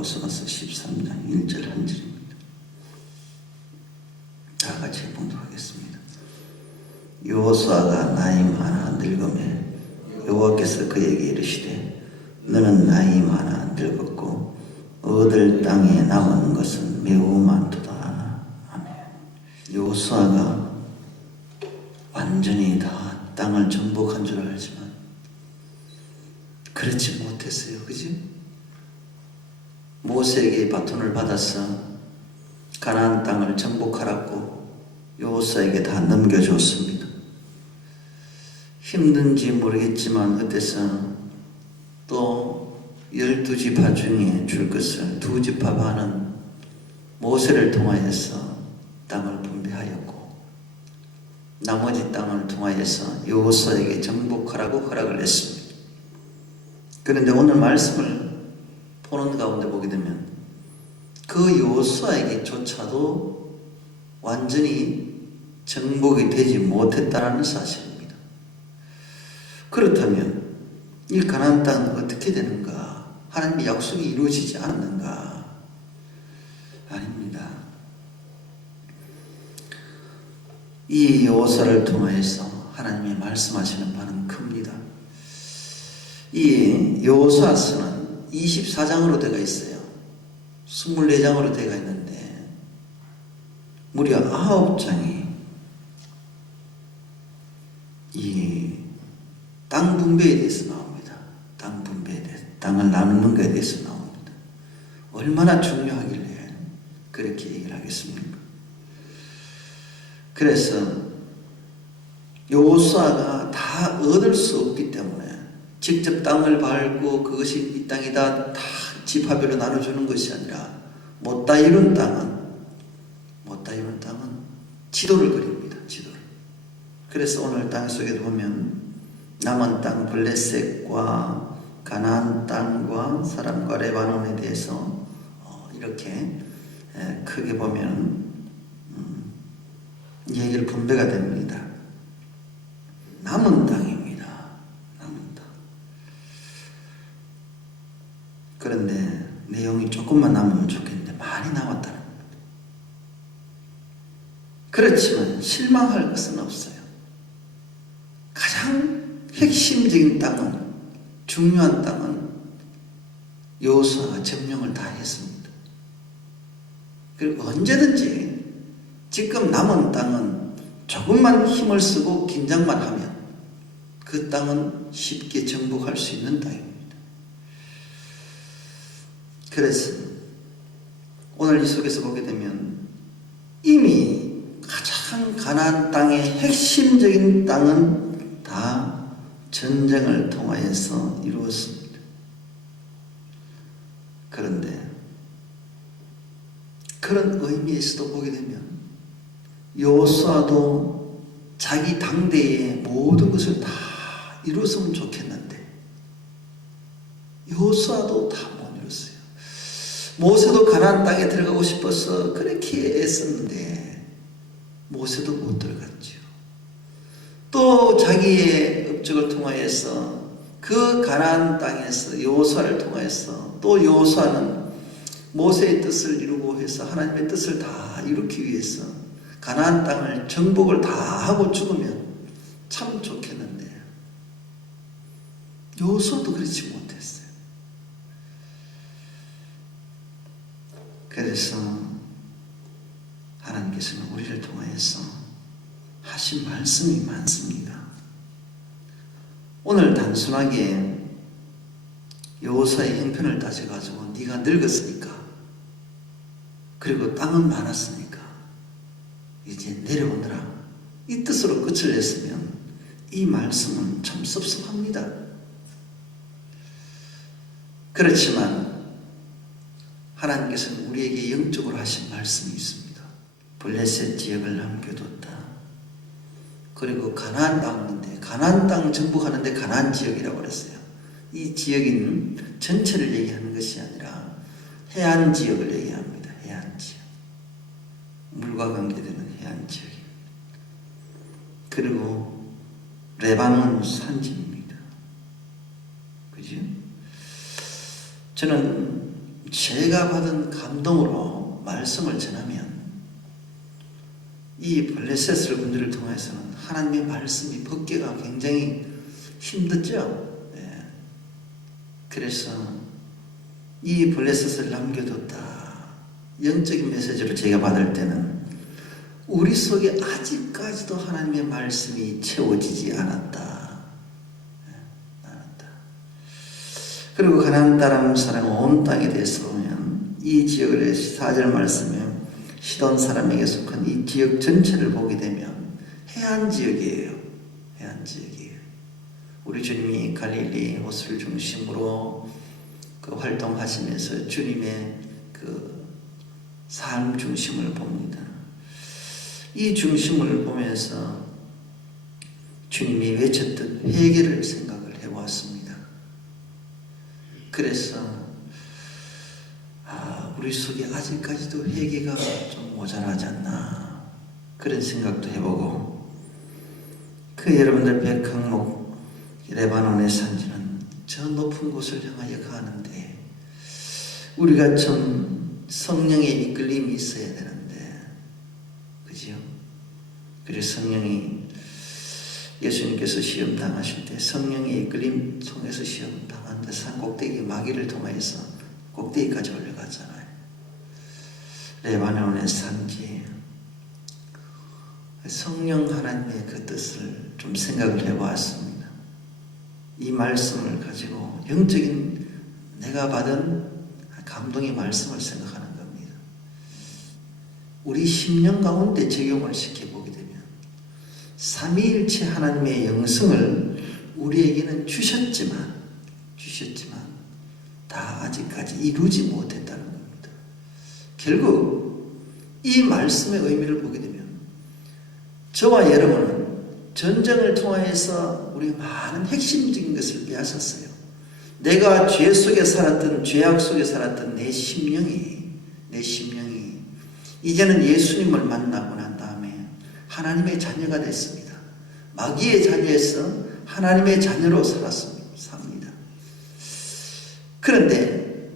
고스마스 13장 1절 한 절입니다. 다 같이 해보도록 하겠습니다. 여호수아가 나이 많아 늙음에 여호와께서 그에게 이르시되 너는 나이 많아 늙었고 얻을 땅에 남은 것은 매우 많도다. 아멘. 여호수아가 완전히 다 땅을 정복한 줄 알지만 그렇지 못했어요. 그지? 모세에게 바톤을 받아서 가나안 땅을 정복하라고 여호수아에게 다 넘겨줬습니다. 힘든지 모르겠지만 어때서 또 12지파 중에 줄 것을 2지파 반은 모세를 통하여서 땅을 분배하였고 나머지 땅을 통하여서 여호수아에게 정복하라고 허락을 했습니다. 그런데 오늘 말씀을 보는 가운데 보게 되면 그 여호수아에게조차도 완전히 정복이 되지 못했다는 사실입니다. 그렇다면 이 가나안 땅은 어떻게 되는가? 하나님의 약속이 이루어지지 않는가? 아닙니다. 이 여호수아를 통하여서 하나님이 말씀하시는 바는 큽니다. 이 여호수아서는 24장으로 되어 있어요. 24장으로 되어 있는데 무려 9장이 이 땅 분배에 대해서 나옵니다. 땅 분배에 대해서, 땅을 나누는 것에 대해서 나옵니다. 얼마나 중요하길래 그렇게 얘기를 하겠습니까? 그래서 여호수아가 다 얻을 수 없기 때문에 직접 땅을 밟고 그것이 이 땅이다 다 지파별로 나눠주는 것이 아니라 못다 이룬 땅은 지도를 그립니다. 지도를. 그래서 오늘 땅 속에도 보면 남은 땅 블레셋과 가나안 땅과 사람과 레바논에 대해서 이렇게 크게 보면 얘기를 분배가 됩니다. 남은 땅입니다. 남은 땅. 그런데 내용이 조금만 남으면 좋겠는데 많이 남았다는 겁니다. 그렇지만 실망할 것은 없어요. 가장 핵심적인 땅은, 중요한 땅은 여호수아가 점령을 다 했습니다. 그리고 언제든지 지금 남은 땅은 조금만 힘을 쓰고 긴장만 하면 그 땅은 쉽게 정복할 수 있는 땅입니다. 그래서 오늘 이 속에서 보게 되면 이미 가장 가나안 땅의 핵심적인 땅은 다 전쟁을 통하여서 이루었습니다. 그런데 그런 의미에서도 보게 되면 여호수아도 자기 당대의 모든 것을 다 이루었으면 좋겠는데 여호수아도 다 못 이뤘어요. 모세도 가나안 땅에 들어가고 싶어서 그렇게 애썼는데 모세도 못 들어갔죠. 또 자기의 업적을 통하여서 그 가나안 땅에서 여호수아를 통하여서 또 여호수아는 모세의 뜻을 이루고 해서 하나님의 뜻을 다 이루기 위해서 가나안 땅을 정복을 다 하고 죽으면 참 좋겠는데 여호수아도 그렇지 못했어요. 그래서 하나님께서는 우리를 통하여서 하신 말씀이 많습니다. 오늘 단순하게 여호수아의 형편을 따져가지고 네가 늙었으니까 그리고 땅은 많았으니까 이제 내려오느라 이 뜻으로 끝을 냈으면 이 말씀은 참 섭섭합니다. 그렇지만 하나님께서는 우리에게 영적으로 하신 말씀이 있습니다. 블레셋 지역을 남겨뒀다. 그리고 가나안 땅인데 가나안 땅 정복하는데 가나안 지역이라고 그랬어요. 이 지역인 전체를 얘기하는 것이 아니라 해안 지역을 얘기합니다. 해안 지역. 물과 관계되는 해안 지역. 그리고 레바논 산지입니다. 그죠? 저는 제가 받은 감동으로 말씀을 전하면 이 블레셋을 군주를 통해서는 하나님의 말씀이 벗기가 굉장히 힘들죠. 네. 그래서 이 블레셋을 남겨뒀다. 영적인 메시지를 제가 받을 때는 우리 속에 아직까지도 하나님의 말씀이 채워지지 않았다. 네. 않았다. 그리고 가나안 땅 사람 온 땅에 대해서 보면 이 지역의 4절 말씀에 시돈 사람에게 속한 이 지역 전체를 보게 되면 해안 지역이에요. 해안 지역이에요. 우리 주님이 갈릴리 호수를 중심으로 그 활동하시면서 주님의 그 삶 중심을 봅니다. 이 중심을 보면서 주님이 외쳤던 회개를 생각을 해보았습니다. 그래서 우리 속에 아직까지도 회개가 좀 모자라지 않나 그런 생각도 해보고 그 여러분들 백항목 레바논의 산지는 저 높은 곳을 향하여 가는데 우리가 좀 성령의 이끌림이 있어야 되는데 그죠? 그래서 성령이 예수님께서 시험 당하실 때 성령의 이끌림 통해서 시험 당하는데 산 꼭대기 마귀를 통해서 꼭대기까지 올라갔잖아요. 레바논의 산지 성령 하나님의 그 뜻을 좀 생각을 해보았습니다. 이 말씀을 가지고 영적인 내가 받은 감동의 말씀을 생각하는 겁니다. 우리 심령 가운데 적용을 시켜보게 되면 삼위일체 하나님의 영성을 우리에게는 주셨지만 다 아직까지 이루지 못했다는 겁니다. 결국 이 말씀의 의미를 보게 되면 저와 여러분은 전쟁을 통해서 우리 많은 핵심적인 것을 빼앗았어요. 내가 죄 속에 살았던 죄악 속에 살았던 내 심령이 이제는 예수님을 만나고 난 다음에 하나님의 자녀가 됐습니다. 마귀의 자녀에서 하나님의 자녀로 삽니다. 그런데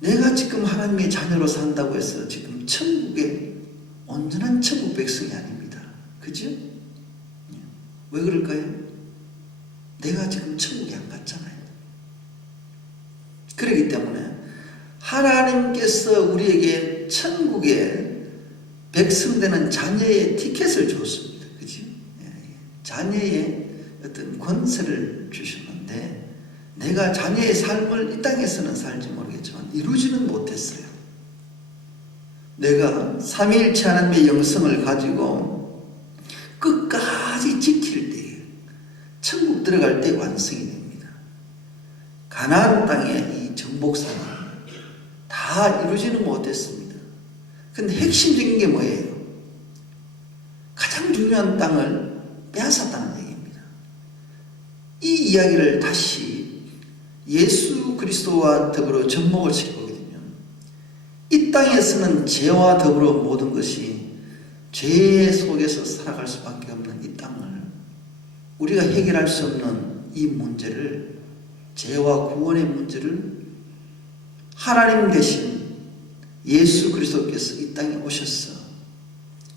내가 지금 하나님의 자녀로 산다고 해서 지금 천국의 온전한 천국 백성이 아닙니다. 그죠? 왜 그럴까요? 내가 지금 천국에 안 갔잖아요. 그렇기 때문에 하나님께서 우리에게 천국에 백성되는 자녀의 티켓을 줬습니다. 그죠? 자녀의 어떤 권세를 주셨는데 내가 자녀의 삶을 이 땅에서는 살지 모르겠지만 이루지는 못했어요. 내가 삼위일체 하나님의 영성을 가지고 끝까지 지킬 때 천국 들어갈 때 완성이 됩니다. 가나안 땅의 이 정복사는 다 이루지는 못했습니다. 근데 핵심적인 게 뭐예요? 가장 중요한 땅을 빼앗았다는 얘기입니다. 이 이야기를 다시 예수 그리스도와 더불어 접목을 시켜보게 되면 이 땅에서는 죄와 더불어 모든 것이 죄 속에서 살아갈 수밖에 없는 이 땅을 우리가 해결할 수 없는 이 문제를 죄와 구원의 문제를 하나님 대신 예수 그리스도께서 이 땅에 오셔서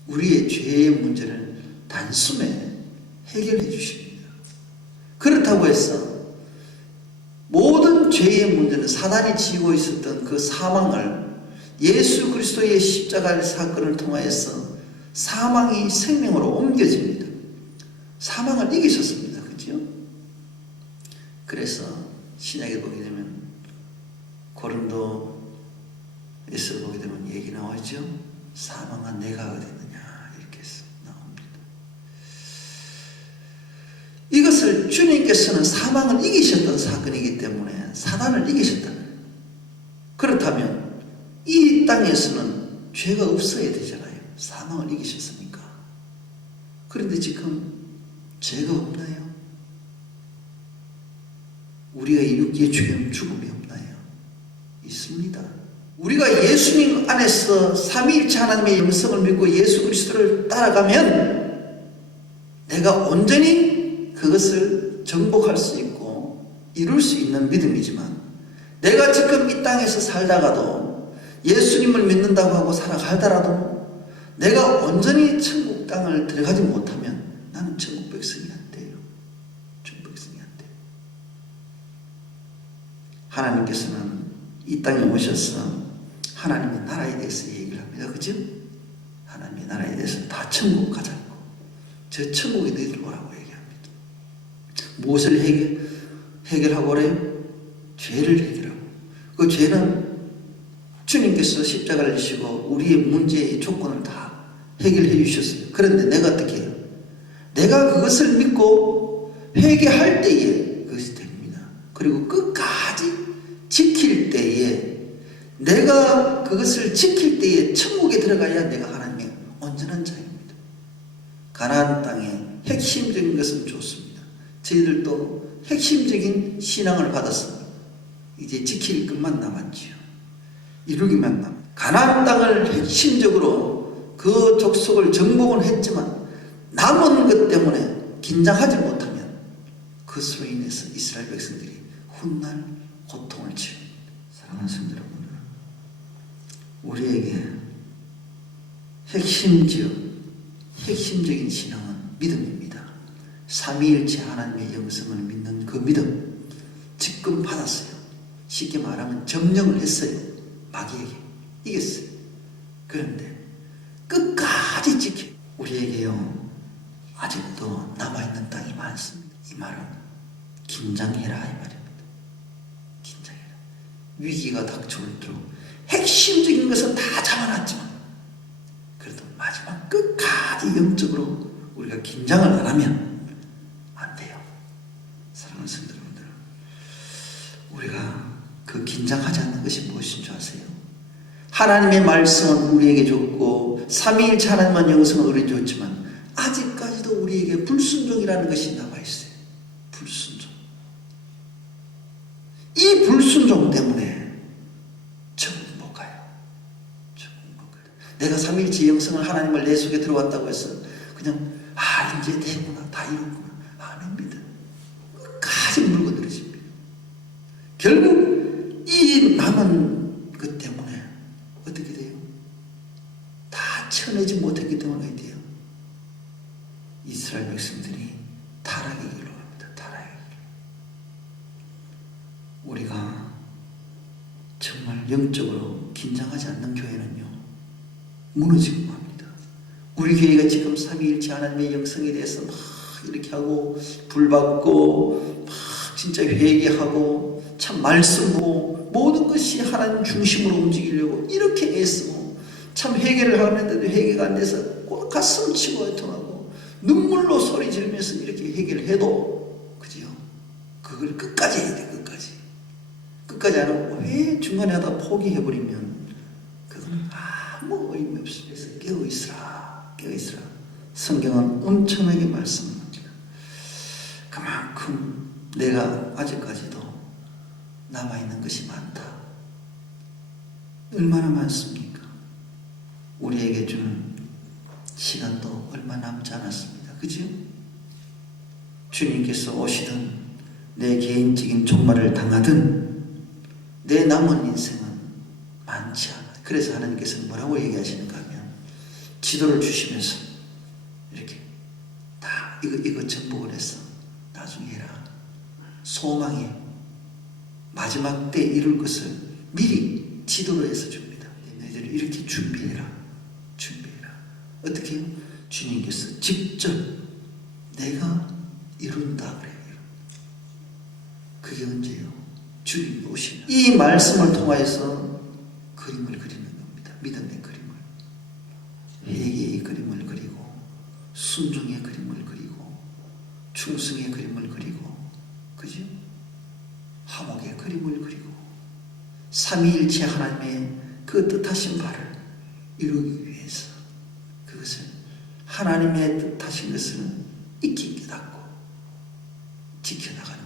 우리의 죄의 문제를 단숨에 해결해 주십니다. 그렇다고 해서 모든 죄의 문제는 사단이 지고 있었던 그 사망을 예수 그리스도의 십자가의 사건을 통하여서 사망이 생명으로 옮겨집니다. 사망을 이기셨습니다. 그죠? 그래서 신약에 보게 되면 고린도에서 보게 되면 얘기 나오죠. 사망아 내가 어딨느냐 이렇게 나옵니다. 이것을 주님께서는 사망을 이기셨던 사건이기 때문에 사단을 이기셨다는 거예요. 그렇다면 이 땅에서는 죄가 없어야 되잖아요. 사망을 이기셨으니까. 그런데 지금 죄가 없나요? 우리가 육기의 죽음이 없나요? 있습니다. 우리가 예수님 안에서 삼위일체 하나님의 영성을 믿고 예수 그리스도를 따라가면 내가 온전히 그것을 정복할 수 있고 이룰 수 있는 믿음이지만 내가 지금 이 땅에서 살다가도 예수님을 믿는다고 하고 살아가더라도 내가 온전히 천국 땅을 들어가지 못하면 나는 천국 백성이 안 돼요. 천국 백성이 안 돼요. 하나님께서는 이 땅에 오셔서 하나님의 나라에 대해서 얘기를 합니다. 그죠? 하나님의 나라에 대해서 다 천국 가자고. 저 천국에 너희들 오라고 얘기합니다. 무엇을 해결하고 그래요? 죄를 해결하고. 그 죄는 주님께서 십자가를 지시고 우리의 문제의 조건을 다 해결해 주셨어요. 그런데 내가 어떻게 해요? 내가 그것을 믿고 회개할 때에 그것이 됩니다. 그리고 끝까지 지킬 때에 내가 그것을 지킬 때에 천국에 들어가야 내가 하나님의 온전한 자입니다. 가나안 땅의 핵심적인 것은 좋습니다. 저희들도 핵심적인 신앙을 받았습니다. 이제 지킬 것만 남았지요. 이루기만 남았. 가나안 땅을 핵심적으로 그 족속을 정복은 했지만 남은 것 때문에 긴장하지 못하면 그것으로 인해서 이스라엘 백성들이 훗날 고통을 치릅니다. 사랑하는 성도 여러분, 우리에게 핵심적인 신앙은 믿음입니다. 삼위일체 하나님의 영성을 믿는 그 믿음 지금 받았어요. 쉽게 말하면 점령을 했어요. 마귀에게 이겼어요. 그런데 끝까지 지켜. 우리에게요 아직도 남아있는 땅이 많습니다. 이 말은 긴장해라 이 말입니다. 긴장해라. 위기가 닥쳐올수록 핵심적인 것은 다 잡아놨지만 그래도 마지막 끝까지 영적으로 우리가 긴장을 안 하면 안 돼요. 사랑하는 성도 여러분들, 우리가 그 긴장하지 않는 것이 무엇인 줄 아세요? 하나님의 말씀은 우리에게 줬고 삼위일체 하나님만 영성을 우리에게 줬지만 아직까지도 우리에게 불순종이라는 것이 남아있어요. 불순종. 이 불순종 때문에 내가 삼위일체 영성을 하나님을 내 속에 들어왔다고 해서 그냥 이제 되구나 다 이뤘구나 아닙니다. 끝까지 물고 늘어집니다. 결국 이 남은 것 때문에 어떻게 돼요? 다 쳐내지 못했기 때문에 어떻게 돼요? 이스라엘 백성들이 타락의 길로 갑니다. 타락의 길. 우리가 정말 영적으로 긴장하지 않는 교회는요 무너지고 맙니다. 우리 교회가 지금 삼위일체 하나님의 영성에 대해서 막 이렇게 하고 불받고 막 진짜 회개하고 참 말씀하고 모든 것이 하나님 중심으로 움직이려고 이렇게 애쓰고 참 회개를 하는데도 회개가 안 돼서 가슴 치고 애통하고 눈물로 소리 지르면서 이렇게 회개를 해도 그죠? 그걸 끝까지 해야 돼. 끝까지 안 하고 왜 중간에 하다 포기해버리면 그거는 아무 의미 없습니다. 깨어있으라. 깨어있으라. 성경은 엄청나게 말씀합니다. 그만큼 내가 아직까지도 남아있는 것이 많다. 얼마나 많습니까? 우리에게 준 시간도 얼마 남지 않았습니다. 그죠? 주님께서 오시든 내 개인적인 종말을 당하든 내 남은 인생은 많지 않아. 그래서 하나님께서는 뭐라고 얘기하시는가 하면 지도를 주시면서 이렇게 다 이거 정복을 해서 나중에 해라. 소망에 마지막 때 이룰 것을 미리 지도로 해서 줍니다. 너희들이 이렇게 준비해라. 준비해라. 어떻게 해요? 주님께서 직접 내가 이룬다 그래요. 그게 언제요? 주님이 오시면 이 말씀을 통하여서 그림을 그리는 겁니다. 믿음의 그림을. 회개의 그림을 그리고 순종의 그림을 그리고 충성의 그림을 그리고 그죠? 화목의 그림을 그리고 삼위일체 하나님의 그 뜻하신 바를 이루기 위해서 그것을 하나님의 뜻하신 것을 익히 깨닫고 지켜나가는